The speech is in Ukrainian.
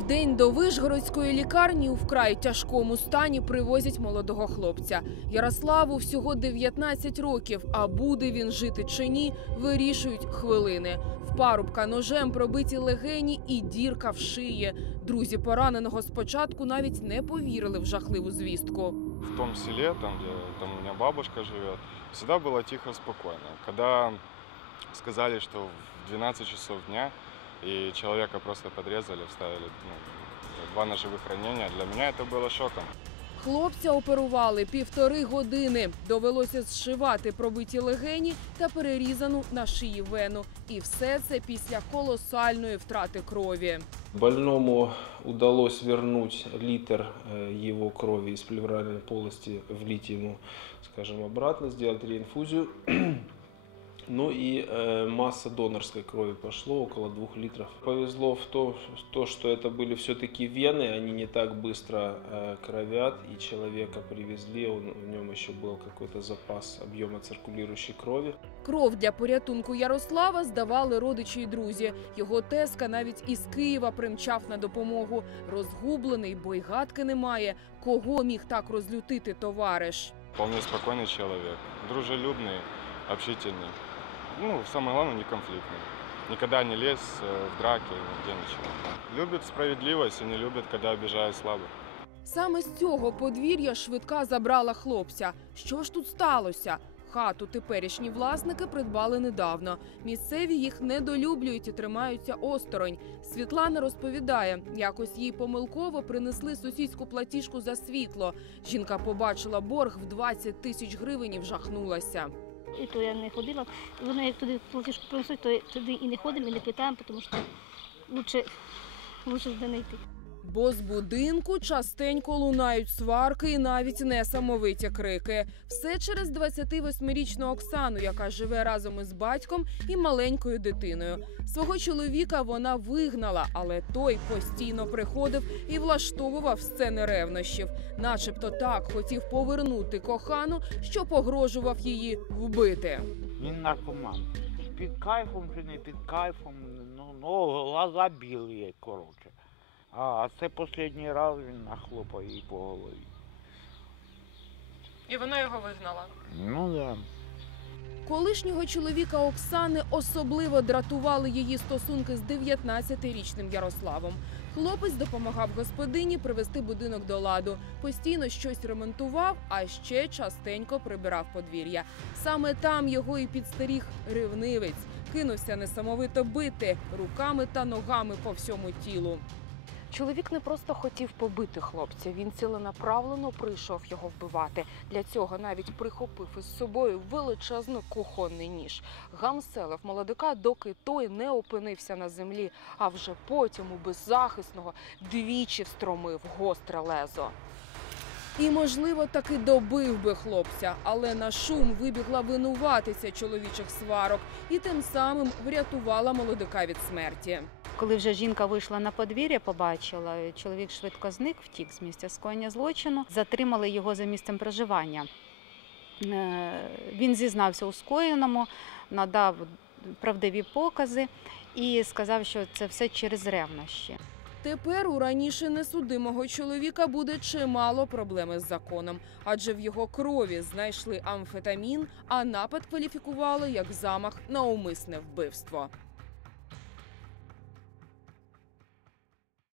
В день до Вишгородської лікарні у вкрай тяжкому стані привозять молодого хлопця. Ярославу всього 19 років, а буде він жити чи ні, вирішують хвилини. В парубка ножем пробиті легені і дірка в шиї. Друзі пораненого спочатку навіть не повірили в жахливу звістку. в том селе, там, где там у меня бабушка живет, всегда было тихо, спокойно. Когда сказали, что в 12 часов дня и человека просто подрезали, вставили ну, два ножевых ранения, для меня это было шоком. Хлопця оперували півтори години. Довелося зшивати пробиті легені та перерізану на шиї вену. І все це після колосальної втрати крові. Больному удалось вернуть литр э, его крови из плевральной полости, влить ему, скажем, обратно, сделать реинфузию. Ну и э, масса донорской крови пошло, около двух литров. Повезло в то, в то что это были все-таки вены, они не так быстро э, кровят, и человека привезли, он, в нем еще был какой-то запас объема циркулирующей крови. Кров для порятунку Ярослава здавали родичі й друзі. Його тезка навіть із Києва примчав на допомогу. Розгублений, бо й гадки немає. Кого міг так розлютити товариш? Вполне спокойный человек, дружелюбный, общительный. Ну, самое главное, не конфликтный. Никогда не лез э, в драки, нигде ничего. Любит справедливость и не любит, когда обижают слабых. Саме з цього подвір'я швидка забрала хлопця. Що ж тут сталося? Хату теперішні власники придбали недавно. Місцеві їх недолюблюють і тримаються осторонь. Світлана розповідає, якось їй помилково принесли сусідську платіжку за світло. Жінка побачила борг в 20 тисяч гривень і вжахнулася. І то я не ходила. Вони як туди платіжку принесуть, то туди і не ходимо, і не питаємо, тому що краще, краще туди не йти. Бо з будинку частенько лунають сварки і навіть несамовиті крики. Все через 28-річну Оксану, яка живе разом із батьком і маленькою дитиною. Свого чоловіка вона вигнала, але той постійно приходив і влаштовував сцени ревнощів, начебто так хотів повернути кохану, що погрожував її вбити. Він наркоман. Під кайфом чи не під кайфом, ну, ну глаза білі, коротше. А, а це останній раз він нахлопав їй по голові. І вона його вигнала. Ну да. Колишнього чоловіка Оксани особливо дратували її стосунки з 19-річним Ярославом. Хлопець допомагав господині привести будинок до ладу, постійно щось ремонтував, а ще частенько прибирав подвір'я. Саме там його і підстеріг ревнивець. Кинувся несамовито бити руками та ногами по всьому тілу. Чоловік не просто хотів побити хлопця, він ціленаправлено прийшов його вбивати. Для цього навіть прихопив із собою величезний кухонний ніж. Гамселив молодика, доки той не опинився на землі, а вже потім у беззахисного двічі встромив гостре лезо. І, можливо, таки добив би хлопця, але на шум вибігла винуватиця чоловічих сварок і тим самим врятувала молодика від смерті. Коли вже жінка вийшла на подвір'я, побачила, чоловік швидко зник, втік з місця скоєння злочину. Затримали його за місцем проживання. Е, Він зізнався у скоєному, надав правдиві покази і сказав, що це все через ревнощі. Тепер у раніше несудимого чоловіка буде чимало проблем із законом, адже в його крові знайшли амфетамін, а напад кваліфікували як замах на умисне вбивство.